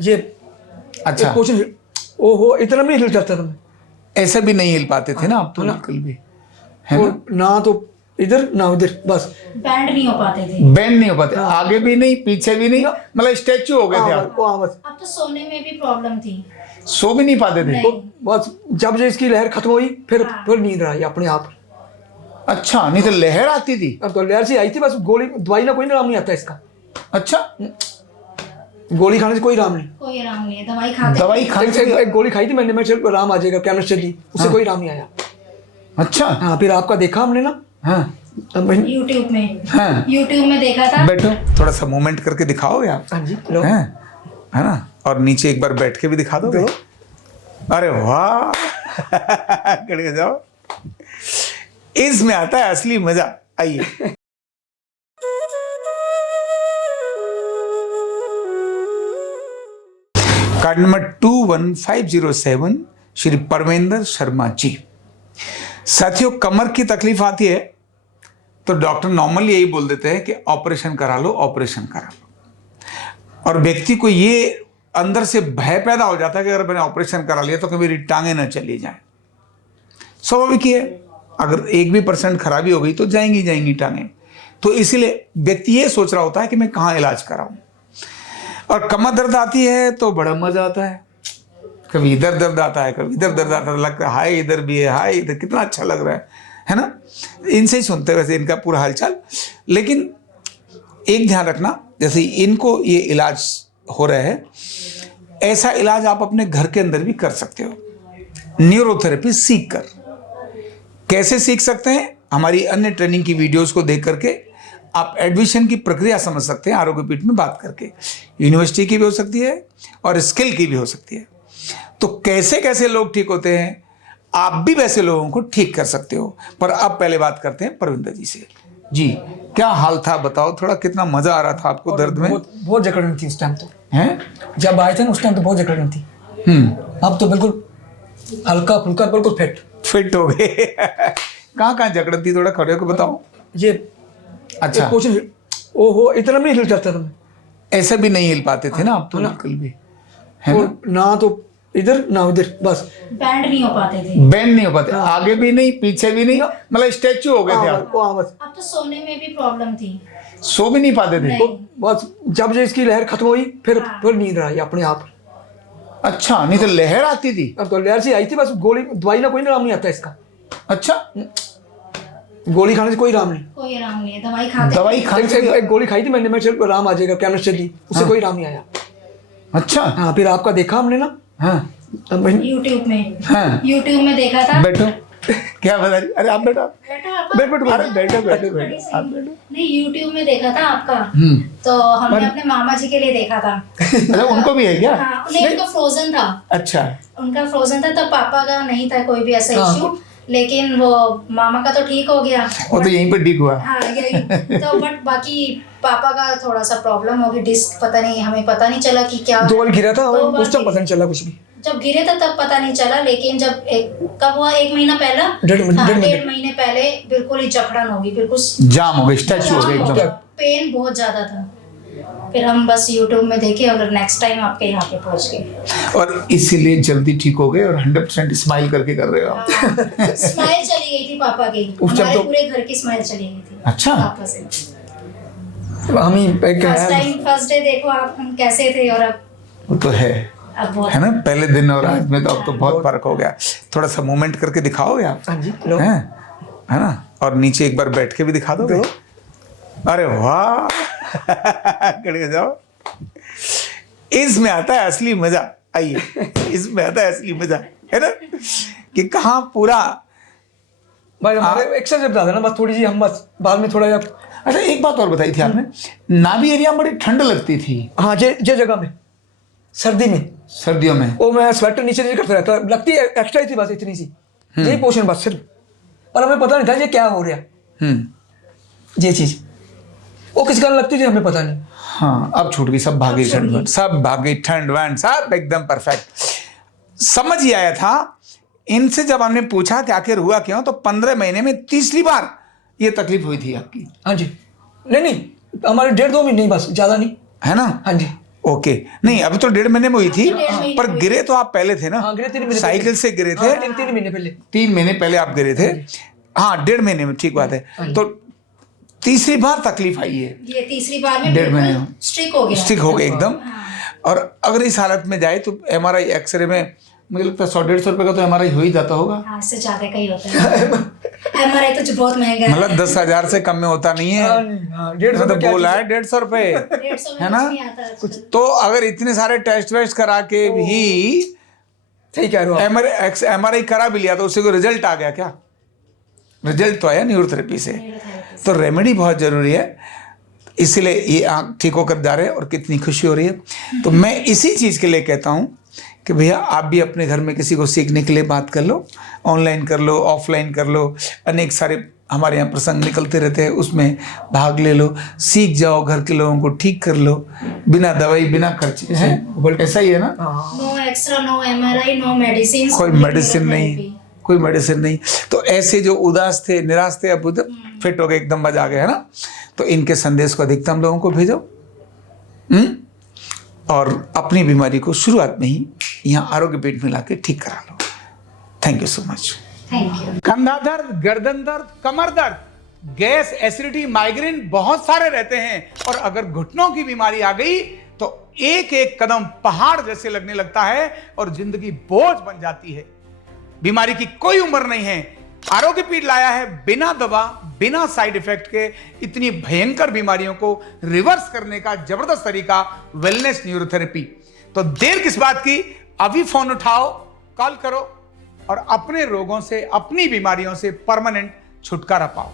ये अच्छा, क्वेश्चन ओहो इतना भी नहीं हिल जाता था। ऐसे भी नहीं हिल पाते थे ना आप तो बिल्कुल भी, है ना? और ना तो इधर ना उधर, बस बैंड नहीं हो पाते थे। बेंड नहीं हो पाते, आगे भी नहीं पीछे भी नहीं, मतलब स्टैचू हो गए थे आप। बस अब तो सोने में भी प्रॉब्लम थी। सो भी नहीं पाते थे। नहीं। बस जब से इसकी लहर खत्म हुई फिर नींद आई अपने आप। अच्छा, नहीं तो लहर आती थी। अब तो लहर से आई थी, बस गोली दवाई ना कोई आराम नहीं आता इसका। अच्छा, गोली खाने से कोई आराम नहीं। कोई आराम नहीं है, दवाई खाते दवाई खाने से एक गोली खाई थी मैंने, मैं चल आराम आ जाएगा केमिस्ट से दी, उससे कोई आराम नहीं आया। अच्छा, हाँ फिर आपका देखा हमने ना, हाँ यूट्यूब में। हाँ, यूट्यूब में देखा था। बैठो, थोड़ा सा मूवमेंट करके दिखाओगे आप? हाँ जी लो। हैं, है ना? और नीचे एक बार बैठ के भी दिखा दोगे? अरे वाह खड़े जाओ, इसमें आता है असली मजा। आइए, कार्ड नंबर 21507 श्री परमेंद्र शर्मा जी। साथियों, कमर की तकलीफ आती है तो डॉक्टर नॉर्मली यही बोल देते हैं कि ऑपरेशन करा लो, ऑपरेशन करा लो। और व्यक्ति को ये अंदर से भय पैदा हो जाता है कि अगर मैंने ऑपरेशन करा लिया तो कभी मेरी टांगें न चली जाएं। स्वाभाविक ही है, अगर 1% खराबी हो गई तो जाएंगी टांगें। तो इसीलिए व्यक्ति ये सोच रहा होता है कि मैं कहाँ इलाज कराऊं। और कमर दर्द आती है तो बड़ा मजा आता है, कभी इधर दर्द आता है, कभी इधर दर्द आता है, लगता है हाय इधर भी है, हाय इधर, कितना अच्छा लग रहा है ना? इनसे ही सुनते हैं वैसे इनका पूरा हालचाल। लेकिन एक ध्यान रखना, जैसे इनको ये इलाज हो रहा है, ऐसा इलाज आप अपने घर के अंदर भी कर सकते हो, न्यूरोथेरेपी सीख कर। कैसे सीख सकते हैं? हमारी अन्य ट्रेनिंग की वीडियोस को देख करके आप एडमिशन की प्रक्रिया समझ सकते हैं, आरोग्यपीठ में बात करके। यूनिवर्सिटी की भी हो सकती है और स्किल की भी हो सकती है। तो कैसे कैसे लोग ठीक होते हैं, आप भी वैसे लोगों को ठीक कर सकते हो। पर अब पहले बात करते हैं परविंदर जी से। जी, क्या हाल था बताओ थोड़ा, कितना मजा आ रहा था आपको दर्द में? बहुत जकड़न थी उस टाइम तो, हैं? जब आए थे ना उस टाइम तो बहुत जकड़न थी। अब तो बिल्कुल हल्का फुल्का, बिल्कुल फिट हो गए कहाँ कहाँ जकड़न थी, थोड़ा खड़े होकर बताओ। ये अच्छा, क्वेश्चन ओहो इतना भी नहीं हिल जाता था। ऐसे भी नहीं हिल पाते थे ना आप तो बिल्कुल भी, है ना? और ना तो इधर ना उधर, बस बैंड नहीं हो पाते थे। बेंड नहीं हो पाते, आगे भी नहीं पीछे भी नहीं, मतलब स्टैचू हो गए थे आप। बस अब तो सोने में भी प्रॉब्लम थी। सो भी नहीं पाते थे। नहीं। बस जब से इसकी लहर खत्म हुई फिर नींद आई अपने आप। अच्छा, नहीं तो लहर आती थी। अब तो लहर से आई थी, बस गोली दवाई ना कोई आराम नहीं आता इसका। अच्छा, गोली खाने से कोई आराम नहीं। कोई आराम नहीं है, दवाई खाते दवाई खाने से एक गोली खाई थी मैंने, मैं चल आराम आ जाएगा केमिस्ट से दी, उससे कोई आराम नहीं आया। अच्छा, हाँ फिर आपका देखा हमने ना, हाँ यूट्यूब में। हाँ, यूट्यूब में देखा था। बैठो, क्या बता रही? अरे आप बैठो, बैठो आप। बैठो, अरे बैठो आप बैठो। नहीं, यूट्यूब में देखा था आपका, तो हमने अपने मामा जी के लिए देखा था। अच्छा, उनको भी है क्या? हाँ, नहीं उनका फ्रोजन था। अच्छा, उनका फ्रोजन था, तब पापा का नहीं था कोई भी ऐसा हाँ। इश्यू, लेकिन वो मामा का तो ठीक हो गया। वो तो यहीं पर ठीक हुआ। हाँ यही तो, बट बाकी पापा का थोड़ा सा प्रॉब्लम हो गई, डिस्क पता नहीं, हमें पता नहीं चला कि क्या। 2 बार गिरा था, दो बार उस टाइम पता नहीं चला कुछ भी। जब गिरे थे तब पता नहीं चला, लेकिन जब कब हुआ, 1 महीना पहला, डेढ़ महीने पहले बिल्कुल ही जकड़न होगी, बिल्कुल जाम हो गए, स्टैचू हो गए एकदम। पेन बहुत ज्यादा था। फिर हम बस यूट्यूब में देखे और नेक्स्ट टाइम आपके यहाँ पे पहुंच गए। और इसीलिए जल्दी ठीक हो गए और 100% स्माइल करके कर रहे हो आप। स्माइल चली गई थी पापा की, उस टाइम हमारे तो- पूरे घर की स्माइल चली गई थी। अच्छा। पापा से हम ही फर्स्ट डे देखो आप, हम कैसे थे और अब वो तो है बहुत। है ना, पहले दिन और आज में तो अब तो बहुत फर्क हो गया। थोड़ा सा मूवमेंट करके दिखाओगे आप? हाँ जी लो। हैं, है ना? और नीचे एक बार बैठ के भी दिखा दोगे? अरे वाह खड़े जाओ, इसमें आता है असली मजा। आइए, इसमें आता है असली मजा, है ना? कि कहाँ पूरा भाई हमारे एक्सरसाइज बता देना बस थोड़ी सी, हम बस बाद में थोड़ा। अच्छा, एक बात और बताई थी आपने, नाभि एरिया में बड़ी ठंड लगती थी। हाँ जे जगह में सर्दी में, सर्दियों में वो मैं स्वेटर नीचे नीचे करता रहता, लगती है एक्स्ट्रा ही थी बस, इतनी सी यही पोर्शन बस सिर्फ। और हमें पता नहीं था ये क्या हो रहा है, ये चीज वो किस कारण लगती थी हमें पता नहीं। हाँ, अब छूट गई, सब भागी ठंड वंड, सब भागी ठंड वंड, सब एकदम परफेक्ट समझ ही आया था। इनसे जब हमने पूछा कि आखिर हुआ क्यों, तो 15 महीने में तीसरी बार ये तकलीफ हुई थी आपकी। हाँ जी, नहीं हमारे 1.5-2 महीने, बस ज्यादा नहीं, है ना? हाँ जी। ओके, नहीं अभी तो 1.5 महीने में हुई थी, अभी 1.5 महीने पर हुई गिरे तो आप पहले थे ना? हाँ, गिरे 3 महीने साइकिल से गिरे थे? 3 महीने पहले। 3 महीने पहले आप गिरे थे, हाँ 1.5 महीने में, ठीक बात है। तो तीसरी बार तकलीफ आई है, ये तीसरी बार में 1.5 महीने बिल्कुल स्ट्रिक हो गया। स्टिक हो गए एकदम। हाँ। और अगर इस हालत में जाए तो एमआरआई एक्सरे में मुझे लगता है 100-150 रुपए का तो एमआरआई हो ही जाता होगा। हाँ, इससे ज्यादा का ही होता है। एमआरआई तो जो बहुत महंगा है। मतलब 10,000 से कम में होता नहीं है। हाँ, 150 मतलब रुपए क्या बोला चीज़ है 150 रुपए, 150 में है ना? कुछ नहीं आता आजकल। तो अगर इतने सारे टेस्ट वेस्ट करा के भी सही कह रहे हो आप। एमआरआई करा भी लिया तो उससे कोई रिजल्ट आ गया क्या? रिजल्ट तो आया न्यूरोथेरेपी से। तो रेमेडी बहुत जरूरी है, इसीलिए ये आँख ठीक होकर जा रहे हैं और कितनी खुशी हो रही है। तो मैं इसी चीज़ के लिए कहता हूँ कि भैया आप भी अपने घर में किसी को सीखने के लिए बात कर लो, ऑनलाइन कर लो, ऑफलाइन कर लो, अनेक सारे हमारे यहाँ प्रसंग निकलते रहते हैं, उसमें भाग ले लो, सीख जाओ, घर के लोगों को ठीक कर लो, बिना दवाई बिना खर्चे, है ऐसा ही है ना? No x-ray, no MRI, no medicine. कोई मेडिसिन नहीं, कोई मेडिसिन नहीं। तो ऐसे जो उदास थे, निराश थे, अब उधर फिट हो गए, एकदम मजा आ गया, है ना? तो इनके संदेश को अधिकतम लोगों को भेजो, और अपनी बीमारी को शुरुआत में ही यहाँ आरोग्य पीठ में लाके ठीक करा लो। Thank you so much. Thank you. कंधा दर्द, गर्दन दर्द, कमर दर्द, गैस, एसिडिटी, माइग्रेन बहुत सारे रहते हैं, और अगर घुटनों की बीमारी आ गई तो एक एक कदम पहाड़ जैसे लगने लगता है और जिंदगी बोझ बन जाती है। बीमारी की कोई उम्र नहीं है। आरोग्य पीठ लाया है बिना दवा, बिना साइड इफेक्ट के इतनी भयंकर बीमारियों को रिवर्स करने का जबरदस्त तरीका, वेलनेस न्यूरोथेरेपी। तो देर किस बात की, अभी फोन उठाओ, कॉल करो और अपने रोगों से, अपनी बीमारियों से परमानेंट छुटकारा पाओ।